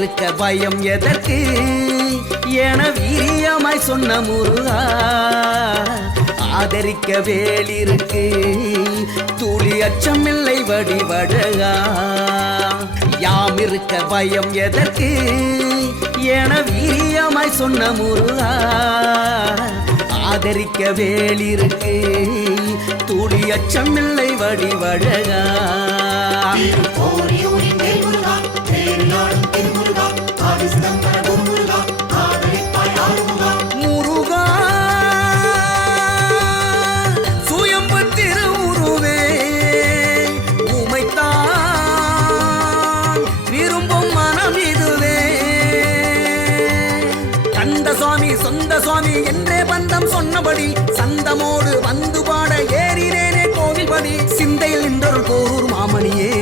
இருக்க பயம் எதற்கு? என வீரியமாய் சொன்ன முருகா ஆதரிக்க வேலிருக்கு துளி அச்சமில்லை வடிவடகா யாம் இருக்க பயம் எதற்கு? என வீரியமாய் சொன்ன முருகா ஆதரிக்க வேலிருக்கு துளி அச்சமில்லை வடிவடகா ஓரியூரின் வேல்முருகா, வேலியாடும் திருமுருகா, ஆதிசிதம்பர குருமுருகா, ஆதரிப்பாய் ஆறுமுகா. முருகா சுயம்பு திருவுருவே உமைத்தான் விரும்பும் மனம் இதுவே கந்த சுவாமி சொந்த சுவாமி என்றே பந்தம் சொன்னபடி சந்தமோடு வந்து பாட ஏறினேனே கோவில்படி சிந்தையில் நின்றொரு கோரூர் மாமணியே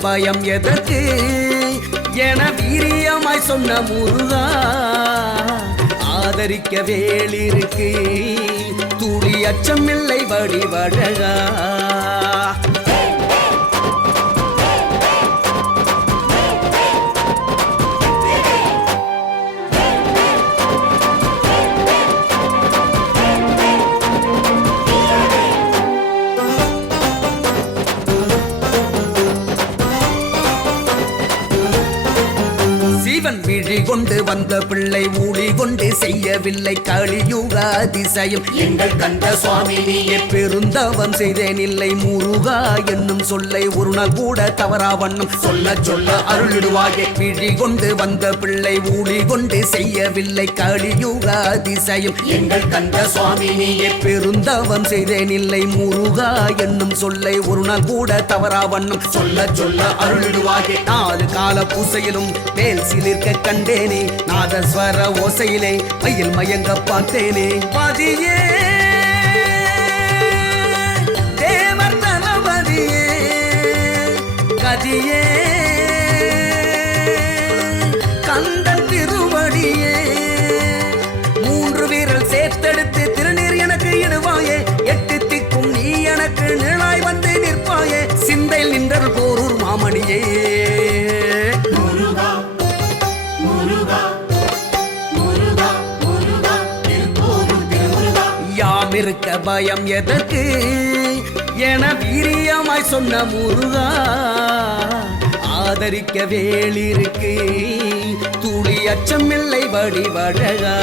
பயம் எதற்கு? என வீரியமாய் சொன்ன முருகா ஆதரிக்க வேலிருக்கு. துளி அச்சமில்லை வடிவழகா. வெற்றி கொண்டு வந்த பிள்ளை ஊழி கொண்டு செய்யவில்லை. கலியுக அதிசயம் எங்கள் கண்ட சுவாமி பெருந்தவம் செய்தேன் இல்லை முருகா என்னும் சொல்லை ஒரு நாள் கூட தவறா வண்ணம் சொல்ல சொல்ல அருளிடுவாயே. பிழி கொண்டு வந்த பிள்ளை ஊழி கொண்டு செய்யவில்லை. கலியுக அதிசயம் எங்கள் கண்ட சுவாமி பெருந்தவம் செய்தேன் இல்லை முருகா என்னும் சொல்லை ஒரு நாள் கூட தவறா வண்ணம் சொல்ல சொல்ல அருளிடுவாயே. நாலு கால பூசையிலும் மேல் சிலிர்க்க கண்டேனே நாதஸ்வர ஓசையிலே மயில் மயங்க பார்த்தேனே. பதியே தேவர் தளபதியே கதியே கந்தன் இருக்க பயம் எதற்கு? என வீரியமாய் சொன்ன முருகா ஆதரிக்க வேலிருக்கு துளி அச்சமில்லை வடிவழகா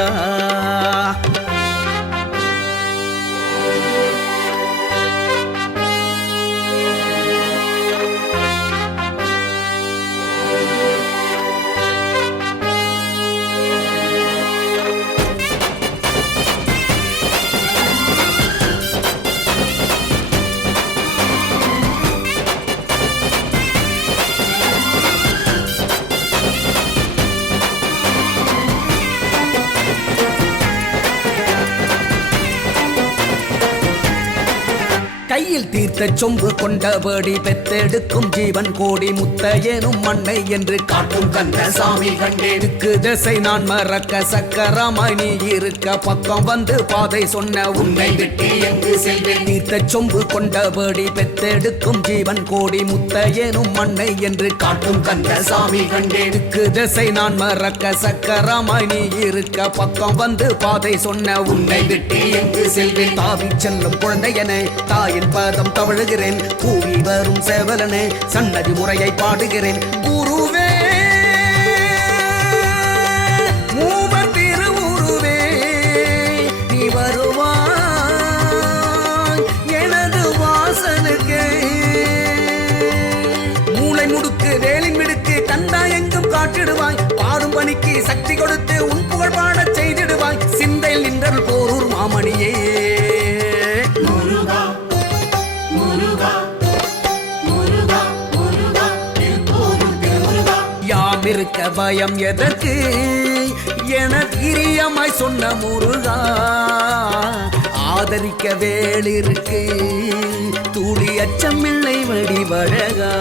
கையில் தீர்த்த சொம்பு கொண்டபடி பெத்தெடுக்கும் ஜீவன் கோடி முத்தையனும் மண்ணை என்று காட்டும் கந்த சாமி கண்டேனுக்கு திசை. நான் மறக்க சக்கரமாய் நீ இருக்க பக்கம் வந்து பாதை சொன்ன உன்னை விட்டு எங்கு செல்வேன். தீர்த்த சொம்பு கொண்டபடி பெத்தெடுக்கும் ஜீவன் கோடி முத்தையனும் மண்ணை என்று காட்டும் கந்த சாமி கண்டேனுக்கு திசை. நான் மறக்க சக்கரமாய் நீ இருக்க பக்கம் வந்து பாதை சொன்ன உன்னை விட்டு எங்கு செல்வேன். தாவி செல்லும் குழந்தையனை தாயின் பாதம் தவழுகிறேன். கூவி வரும் செவலனே சன்னதி முறையை பாடுகிறேன். குருவே யாம் இருக்க பயம் எதற்கு? என பிரியமாய் சொன்ன முருகா ஆதரிக்க வேலிருக்கு துளி அச்சமில்லை வடிவழகா